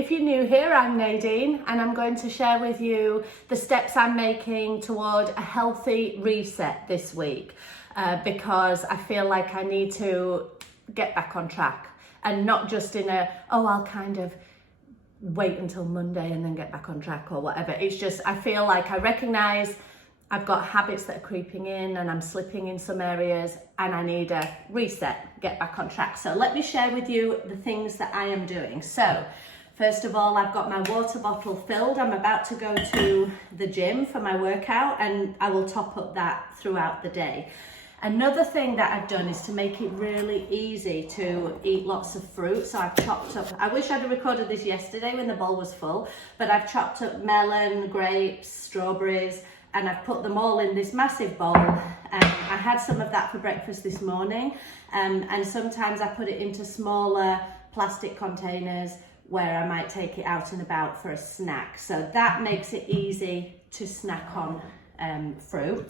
if you're new here, I'm Nadine and I'm going to share with you the steps I'm making toward a healthy reset this week because I feel like I need to get back on track and not just in a, oh, I'll kind of wait until Monday and then get back on track or whatever. It's just, I feel like I recognize I've got habits that are creeping in and I'm slipping in some areas and I need a reset, get back on track. So let me share with you the things that I am doing. So first of all, I've got my water bottle filled. I'm about to go to the gym for my workout and I will top up that throughout the day. Another thing that I've done is to make it really easy to eat lots of fruit. So I've chopped up, I wish I'd have recorded this yesterday when the bowl was full, but I've chopped up melon, grapes, strawberries, and I've put them all in this massive bowl. I had some of that for breakfast this morning, and sometimes I put it into smaller plastic containers where I might take it out and about for a snack. So that makes it easy to snack on fruit.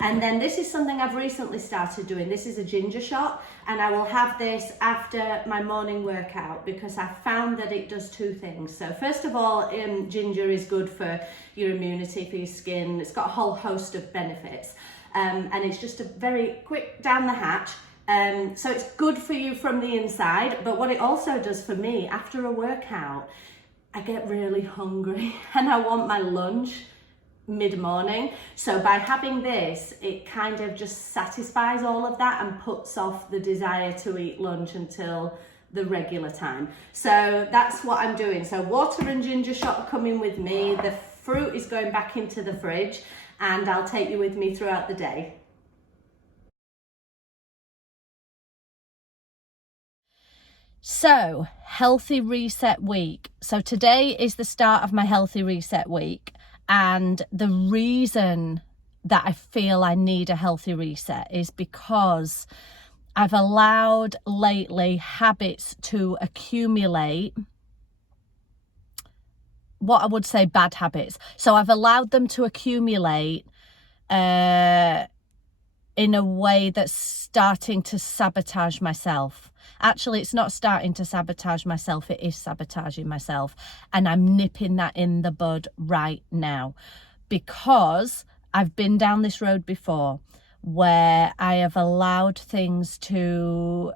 And then this is something I've recently started doing. This is a ginger shot, and I will have this after my morning workout because I found that it does two things. So first of all, ginger is good for your immunity, for your skin. It's got a whole host of benefits. And it's just a very quick down the hatch. So it's good for you from the inside, but what it also does for me, after a workout, I get really hungry and I want my lunch mid-morning. So by having this, it kind of just satisfies all of that and puts off the desire to eat lunch until the regular time. So that's what I'm doing. So water and ginger shot are coming with me. The fruit is going back into the fridge and I'll take you with me throughout the day. So, healthy reset week. So today is the start of my healthy reset week. And the reason that I feel I need a healthy reset is because I've allowed lately habits to accumulate, what I would say bad habits. So I've allowed them to accumulate in a way that's starting to sabotage myself. Actually, it's not starting to sabotage myself, it is sabotaging myself. And I'm nipping that in the bud right now because I've been down this road before where I have allowed things to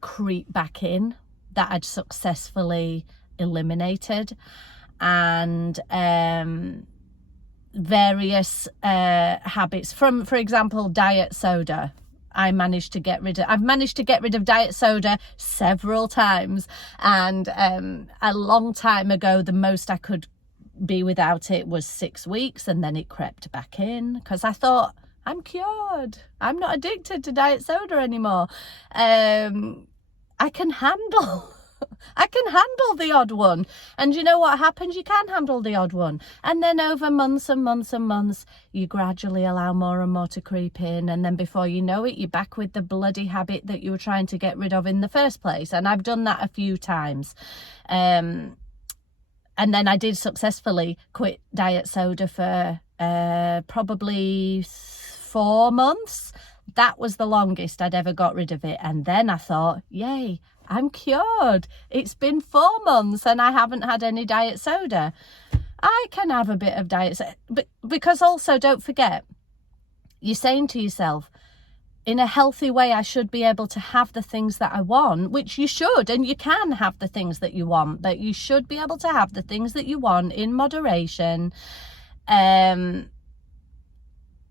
creep back in that I'd successfully eliminated. And various habits from, for example, diet soda. I've managed to get rid of diet soda several times, and a long time ago the most I could be without it was 6 weeks, and then it crept back in because I thought I'm cured, I'm not addicted to diet soda anymore. I can handle the odd one. And you know what happens? You can handle the odd one. And then over months and months and months, you gradually allow more and more to creep in. And then before you know it, you're back with the bloody habit that you were trying to get rid of in the first place. And I've done that a few times. And then I did successfully quit diet soda for probably 4 months. That was the longest I'd ever got rid of it. And then I thought, yay, I'm cured. It's been 4 months and I haven't had any diet soda. I can have a bit of diet soda. But because also, don't forget, you're saying to yourself, in a healthy way, I should be able to have the things that I want, which you should, and you can have the things that you want, but you should be able to have the things that you want in moderation, and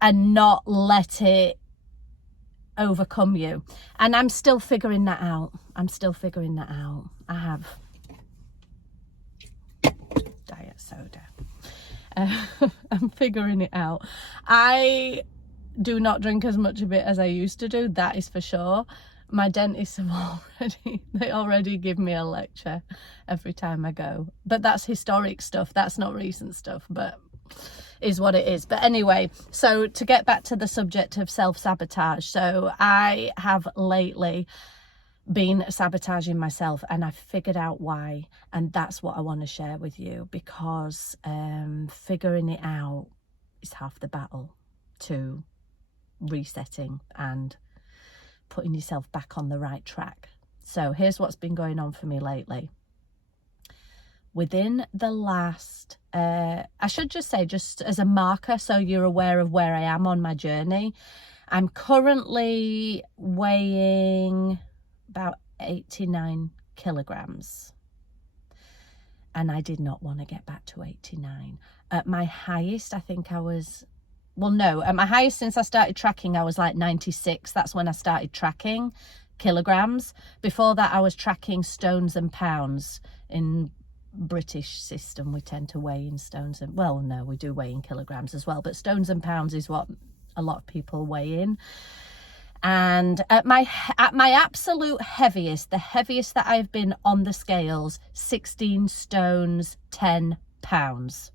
not let it overcome you. And I'm still figuring that out. I have diet soda. I'm figuring it out. I do not drink as much of it as I used to do, that is for sure. My dentists have already give me a lecture every time I go, but that's historic stuff, that's not recent stuff, but is what it is. But anyway, so to get back to the subject of self-sabotage, so I have lately been sabotaging myself and I've figured out why, and that's what I want to share with you, because figuring it out is half the battle to resetting and putting yourself back on the right track. So here's what's been going on for me lately. within the last, I should just say, just as a marker so you're aware of where I am on my journey, I'm currently weighing about 89 kilograms. And I did not want to get back to 89. At my highest, I think I was, well, no, at my highest since I started tracking, I was like 96. That's when I started tracking kilograms. Before that, I was tracking stones and pounds. In British system, we tend to weigh in stones and, well, no, we do weigh in kilograms as well, but stones and pounds is what a lot of people weigh in. And at my absolute heaviest, the heaviest that I've been on the scales, 16 stones, 10 pounds.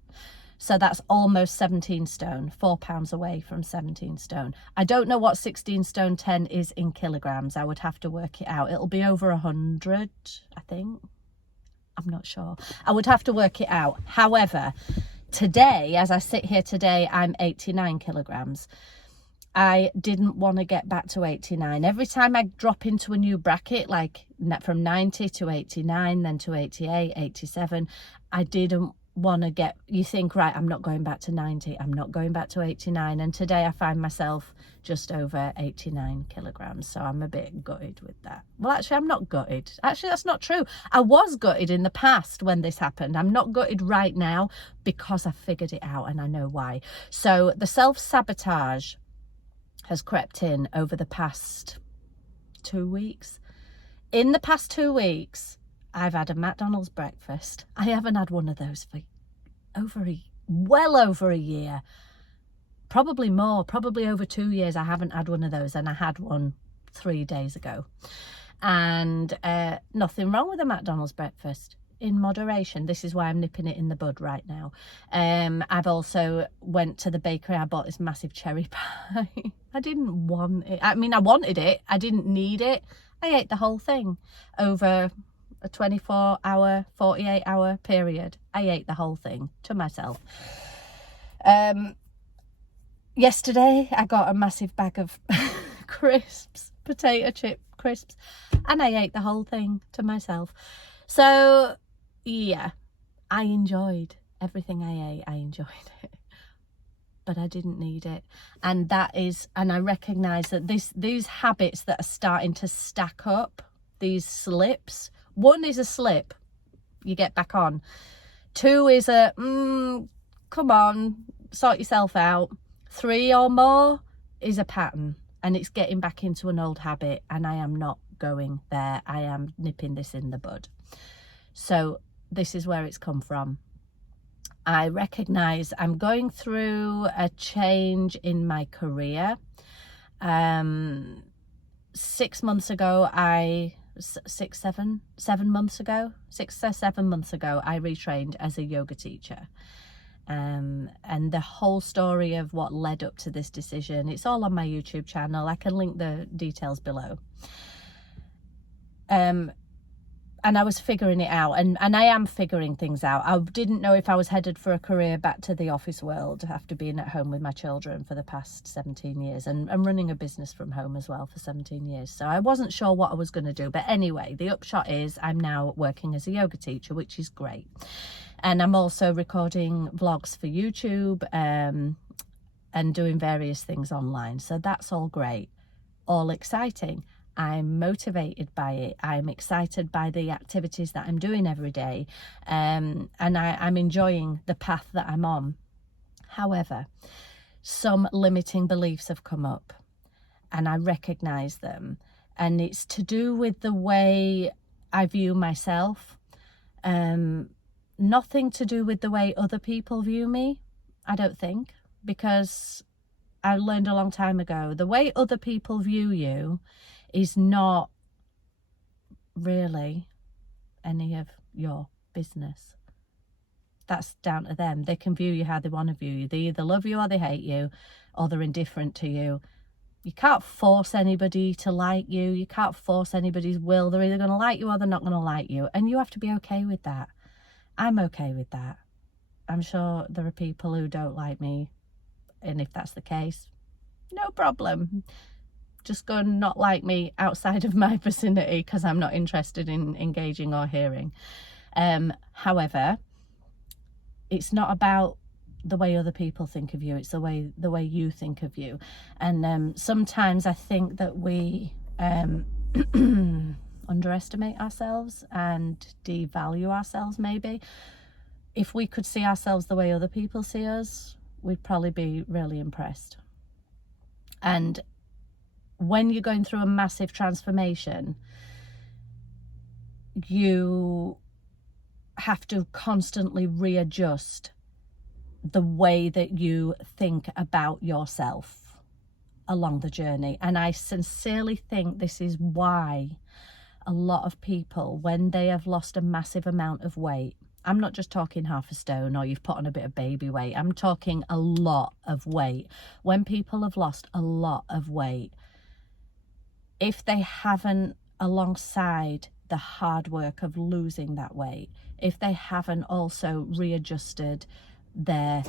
So that's almost 17 stone, 4 pounds away from 17 stone. I don't know what 16 stone 10 is in kilograms. I would have to work it out. It'll be over 100, I think. I'm not sure. I would have to work it out. However, today, as I sit here today, I'm 89 kilograms. I didn't want to get back to 89. Every time I drop into a new bracket, like from 90 to 89, then to 88, 87, I didn't want to get, you think, right, I'm not going back to 90, I'm not going back to 89. And today I find myself just over 89 kilograms. So I'm a bit gutted with that. Well, actually, I'm not gutted. Actually, that's not true. I was gutted in the past when this happened. I'm not gutted right now because I figured it out and I know why. So the self-sabotage has crept in over the past 2 weeks. In the past 2 weeks, I've had a McDonald's breakfast. I haven't had one of those for well over a year. Probably more, probably over 2 years. I haven't had one of those, and I had one 3 days ago. And nothing wrong with a McDonald's breakfast. In moderation. This is why I'm nipping it in the bud right now. I've also went to the bakery. I bought this massive cherry pie. I didn't want it. I mean, I wanted it. I didn't need it. I ate the whole thing over a 24-hour, 48-hour period. I ate the whole thing to myself. Yesterday, I got a massive bag of crisps, potato chip crisps, and I ate the whole thing to myself. So, yeah, I enjoyed everything I ate. I enjoyed it, but I didn't need it. And I recognize that these habits that are starting to stack up, these slips. 1 is a slip, you get back on. 2 is a, come on, sort yourself out. 3 or more is a pattern, and it's getting back into an old habit, and I am not going there. I am nipping this in the bud. So this is where it's come from. I recognize I'm going through a change in my career. 6 months ago, 7 months ago, 6 or 7 months ago, I retrained as a yoga teacher. And the whole story of what led up to this decision, it's all on my YouTube channel. I can link the details below. And I was figuring it out, and I am figuring things out. I didn't know if I was headed for a career back to the office world after being at home with my children for the past 17 years and running a business from home as well for 17 years. So I wasn't sure what I was going to do. But anyway, the upshot is I'm now working as a yoga teacher, which is great. And I'm also recording vlogs for YouTube and doing various things online. So that's all great, all exciting. I'm motivated by it. I'm excited by the activities that I'm doing every day. And I'm enjoying the path that I'm on. However, some limiting beliefs have come up and I recognize them. And it's to do with the way I view myself. Nothing to do with the way other people view me, I don't think. Because I learned a long time ago, the way other people view you is not really any of your business. That's down to them. They can view you how they want to view you. They either love you or they hate you, or they're indifferent to you. You can't force anybody to like you. You can't force anybody's will. They're either going to like you or they're not going to like you. And you have to be okay with that. I'm okay with that. I'm sure there are people who don't like me. And if that's the case, no problem. Just go and not like me outside of my vicinity because I'm not interested in engaging or hearing. However, it's not about the way other people think of you, it's the way you think of you. And sometimes I think that we underestimate ourselves and devalue ourselves. Maybe if we could see ourselves the way other people see us, we'd probably be really impressed. And when you're going through a massive transformation, you have to constantly readjust the way that you think about yourself along the journey. And I sincerely think this is why a lot of people, when they have lost a massive amount of weight, I'm not just talking half a stone or you've put on a bit of baby weight, I'm talking a lot of weight. When people have lost a lot of weight, if they haven't, alongside the hard work of losing that weight, if they haven't also readjusted their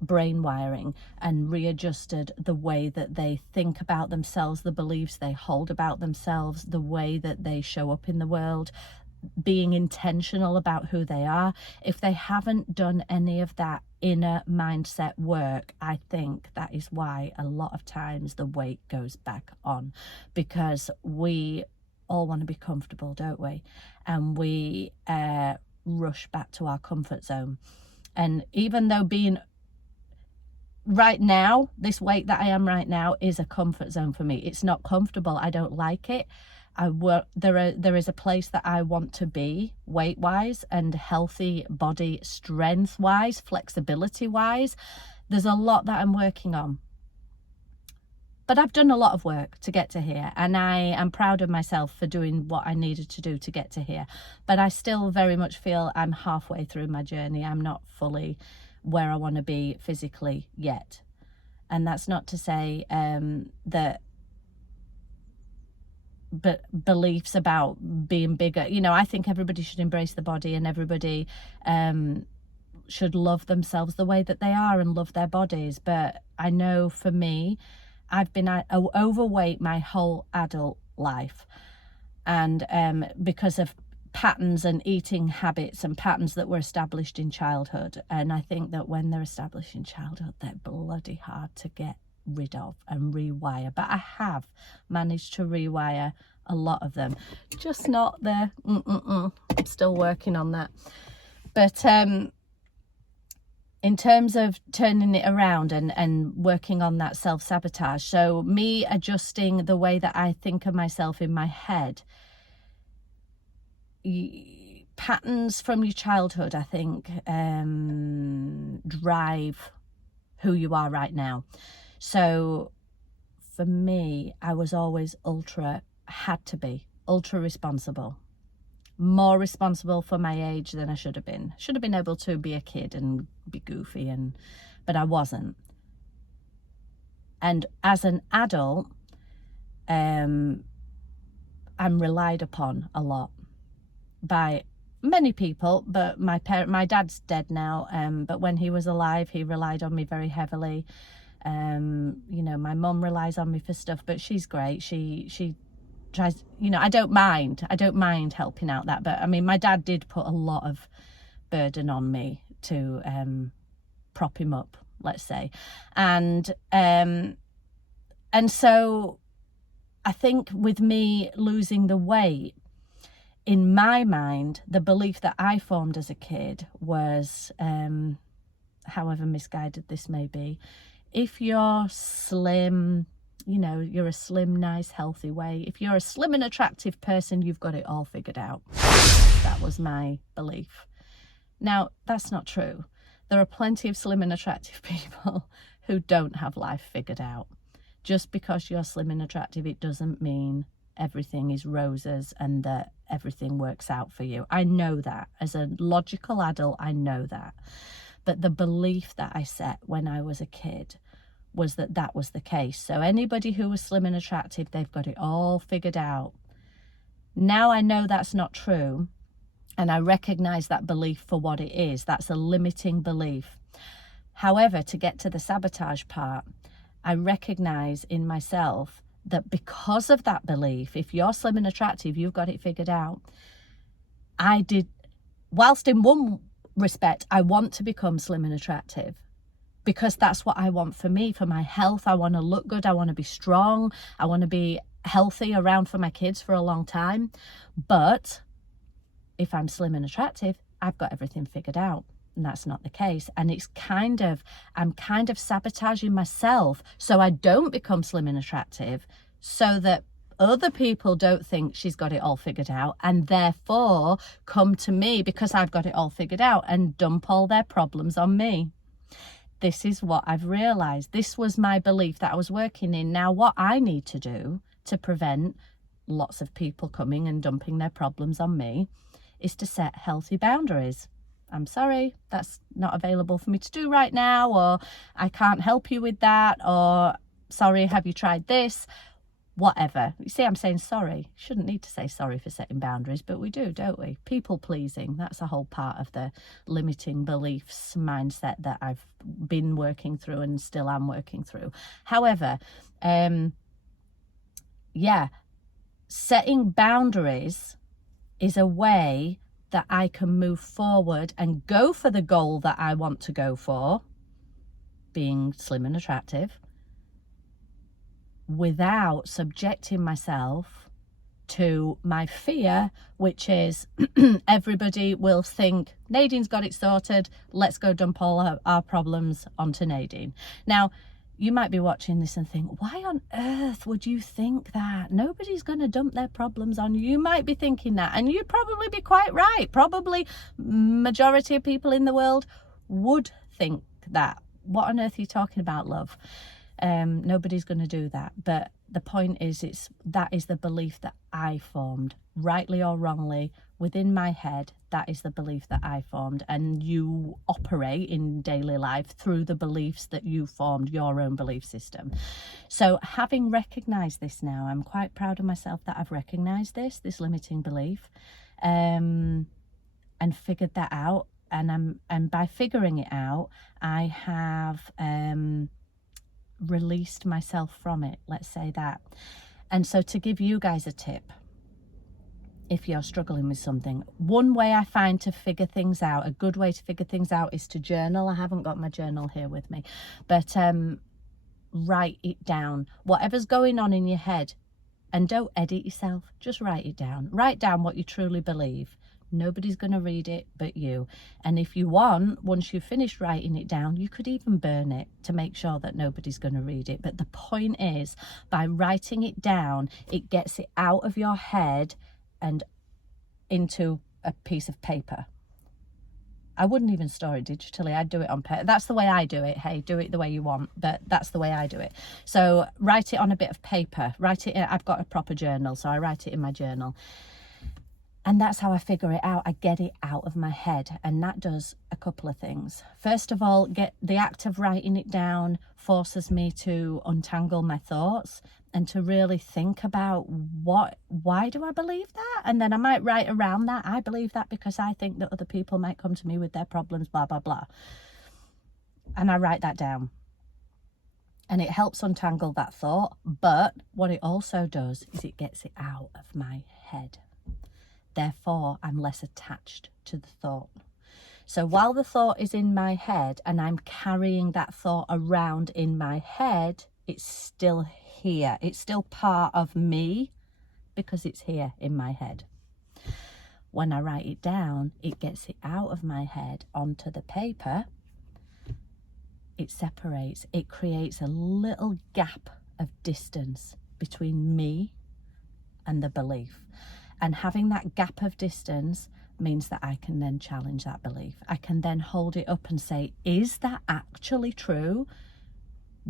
brain wiring and readjusted the way that they think about themselves, the beliefs they hold about themselves, the way that they show up in the world, being intentional about who they are, if they haven't done any of that inner mindset work, I think that is why a lot of times the weight goes back on, because we all want to be comfortable, don't we? And we rush back to our comfort zone. And even though being right now, this weight that I am right now is a comfort zone for me, it's not comfortable, I don't like it. There is a place that I want to be weight wise and healthy body strength wise, flexibility wise. There's a lot that I'm working on, but I've done a lot of work to get to here, and I am proud of myself for doing what I needed to do to get to here. But I still very much feel I'm halfway through my journey. I'm not fully where I want to be physically yet. And that's not to say that but beliefs about being bigger, I think everybody should embrace the body, and everybody should love themselves the way that they are and love their bodies. But I know for me, I've been overweight my whole adult life, and because of patterns and eating habits and patterns that were established in childhood. And I think that when they're established in childhood, they're bloody hard to get rid of and rewire. But I have managed to rewire a lot of them, just not the I'm still working on that. But in terms of turning it around and working on that self-sabotage, so me adjusting the way that I think of myself in my head, patterns from your childhood, I think, drive who you are right now. So for me, I was always had to be ultra responsible, more responsible for my age than I should have been. Should have been able to be a kid and be goofy, but I wasn't. And as an adult, I'm relied upon a lot by many people, but my dad's dead now, but when he was alive, he relied on me very heavily. My mum relies on me for stuff, but she's great. She tries, I don't mind helping out that, but I mean, my dad did put a lot of burden on me to prop him up, let's say. And so I think with me losing the weight, in my mind, the belief that I formed as a kid was, however misguided this may be, if you're slim, you're a slim, nice, healthy way. If you're a slim and attractive person, you've got it all figured out. That was my belief. Now, that's not true. There are plenty of slim and attractive people who don't have life figured out. Just because you're slim and attractive, it doesn't mean everything is roses and that everything works out for you. I know that. As a logical adult, I know that. But the belief that I set when I was a kid was that was the case. So anybody who was slim and attractive, they've got it all figured out. Now I know that's not true, and I recognize that belief for what it is. That's a limiting belief. However, to get to the sabotage part, I recognize in myself that because of that belief, if you're slim and attractive, you've got it figured out. I whilst in one respect, I want to become slim and attractive, because that's what I want for me, for my health. I want to look good. I want to be strong. I want to be healthy, around for my kids for a long time. But if I'm slim and attractive, I've got everything figured out. And that's not the case. And I'm kind of sabotaging myself so I don't become slim and attractive, so that other people don't think she's got it all figured out, and therefore come to me because I've got it all figured out and dump all their problems on me. This is what I've realized. This was my belief that I was working in. Now, what I need to do to prevent lots of people coming and dumping their problems on me is to set healthy boundaries. I'm sorry, that's not available for me to do right now, or I can't help you with that, or sorry, have you tried this? Whatever. You see, I'm saying sorry. Shouldn't need to say sorry for setting boundaries, but we do, don't we? People pleasing, that's a whole part of the limiting beliefs mindset that I've been working through and still am working through. However, setting boundaries is a way that I can move forward and go for the goal that I want to go for, being slim and attractive, without subjecting myself to my fear, which is everybody will think Nadine's got it sorted, let's go dump all our problems onto Nadine. Now, you might be watching this and think, why on earth would you think that? Nobody's going to dump their problems on you. You might be thinking that, and you'd probably be quite right. Probably majority of people in the world would think that. What on earth are you talking about, love? Nobody's going to do that. But the point is, that is the belief that I formed, rightly or wrongly, within my head. That is the belief that I formed, and you operate in daily life through the beliefs that you formed, your own belief system. So having recognized this now, I'm quite proud of myself that I've recognized this limiting belief, and figured that out. And by figuring it out, I have released myself from it, let's say that. And so to give you guys a tip, if you're struggling with something, one way I find to figure things out, a good way to figure things out, is to journal. I haven't got my journal here with me, but write it down. Whatever's going on in your head, and don't edit yourself, just write it down. Write down what you truly believe. Nobody's going to read it but you. And if you want, once you've finished writing it down, you could even burn it to make sure that nobody's going to read it. But the point is, by writing it down, it gets it out of your head and into a piece of paper. I wouldn't even store it digitally. I'd do it on paper. That's the way I do it. Hey, do it the way you want, but that's the way I do it. So write it on a bit of paper. Write it in, I've got a proper journal, so I write it in my journal. And that's how I figure it out. I get it out of my head, and that does a couple of things. First of all, the act of writing it down forces me to untangle my thoughts and to really think about why do I believe that? And then I might write around that. I believe that because I think that other people might come to me with their problems, blah, blah, blah. And I write that down. And it helps untangle that thought. But what it also does is it gets it out of my head. Therefore, I'm less attached to the thought. So while the thought is in my head and I'm carrying that thought around in my head, it's still here. It's still part of me because it's here in my head. When I write it down, it gets it out of my head onto the paper. It separates. It creates a little gap of distance between me and the belief. And having that gap of distance means that I can then challenge that belief. I can then hold it up and say, is that actually true?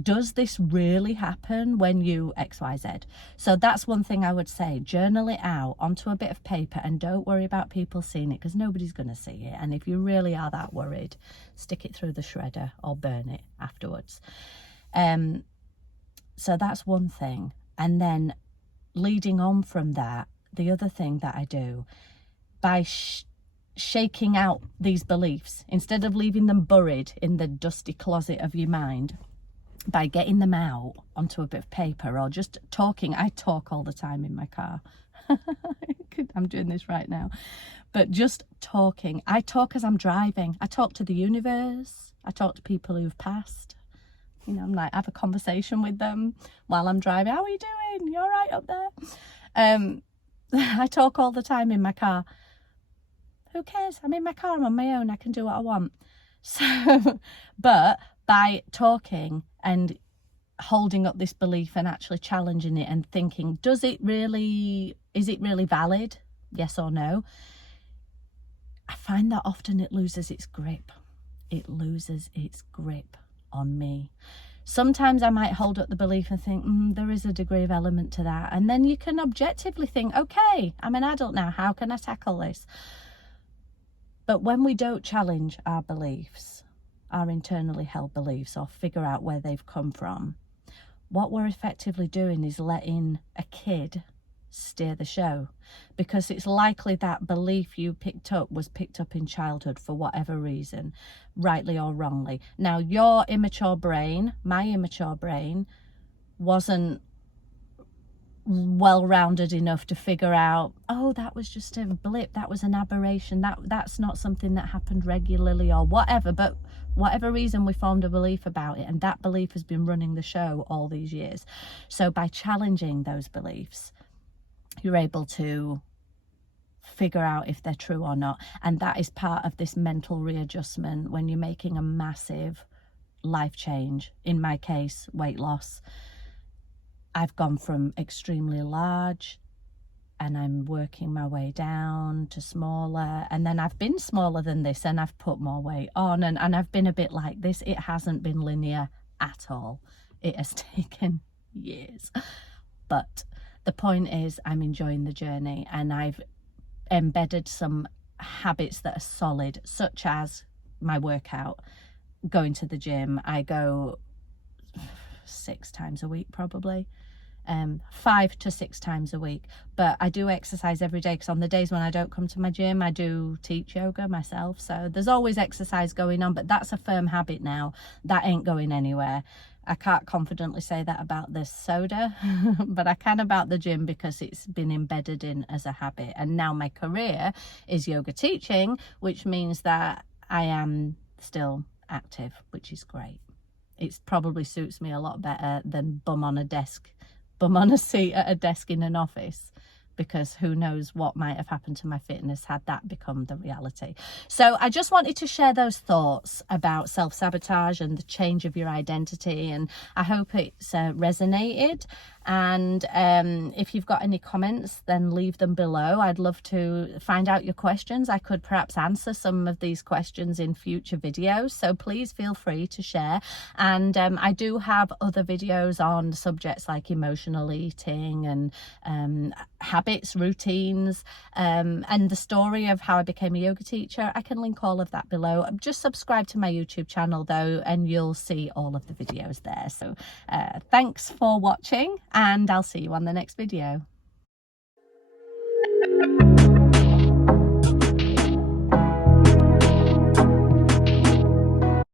Does this really happen when you XYZ? So that's one thing I would say. Journal it out onto a bit of paper and don't worry about people seeing it, because nobody's going to see it. And if you really are that worried, stick it through the shredder or burn it afterwards. So that's one thing. And then leading on from that, the other thing that I do, by shaking out these beliefs, instead of leaving them buried in the dusty closet of your mind, by getting them out onto a bit of paper or just talking. I talk all the time in my car. I'm doing this right now. But just talking. I talk as I'm driving. I talk to the universe. I talk to people who've passed. You know, I'm like, have a conversation with them while I'm driving. How are you doing? You all right up there? I talk all the time in my car. Who cares? I'm in my car, I'm on my own, I can do what I want. So, but by talking and holding up this belief and actually challenging it and thinking, is it really valid? Yes or no? I find that often it loses its grip. It loses its grip on me. Sometimes I might hold up the belief and think, there is a degree of element to that. And then you can objectively think, okay, I'm an adult now, how can I tackle this? But when we don't challenge our beliefs, our internally held beliefs, or figure out where they've come from, what we're effectively doing is letting a kid steer the show, because it's likely that belief you picked up was picked up in childhood for whatever reason, rightly or wrongly. Now, your immature brain, my immature brain, wasn't well-rounded enough to figure out, oh, that was just a blip, that was an aberration, that's not something that happened regularly or whatever. But whatever reason, we formed a belief about it, and that belief has been running the show all these years. So by challenging those beliefs, you're able to figure out if they're true or not. And that is part of this mental readjustment when you're making a massive life change. In my case, weight loss. I've gone from extremely large and I'm working my way down to smaller, and then I've been smaller than this and I've put more weight on, and I've been a bit like this. It hasn't been linear at all. It has taken years. But the point is, I'm enjoying the journey, and I've embedded some habits that are solid, such as my workout, going to the gym. I go 6 times a week, probably 5 to 6 times a week, but I do exercise every day, because on the days when I don't come to my gym, I do teach yoga myself. So there's always exercise going on, but that's a firm habit now. That ain't going anywhere. I can't confidently say that about this soda, but I can about the gym, because it's been embedded in as a habit. And now my career is yoga teaching, which means that I am still active, which is great. It probably suits me a lot better than bum on a seat at a desk in an office, because who knows what might have happened to my fitness had that become the reality. So I just wanted to share those thoughts about self-sabotage and the change of your identity, and I hope it's resonated. And if you've got any comments, then leave them below. I'd love to find out your questions. I could perhaps answer some of these questions in future videos, so please feel free to share. And I do have other videos on subjects like emotional eating and habits, routines, and the story of how I became a yoga teacher. I can link all of that below. Just subscribe to my YouTube channel though, and you'll see all of the videos there. So thanks for watching, and I'll see you on the next video.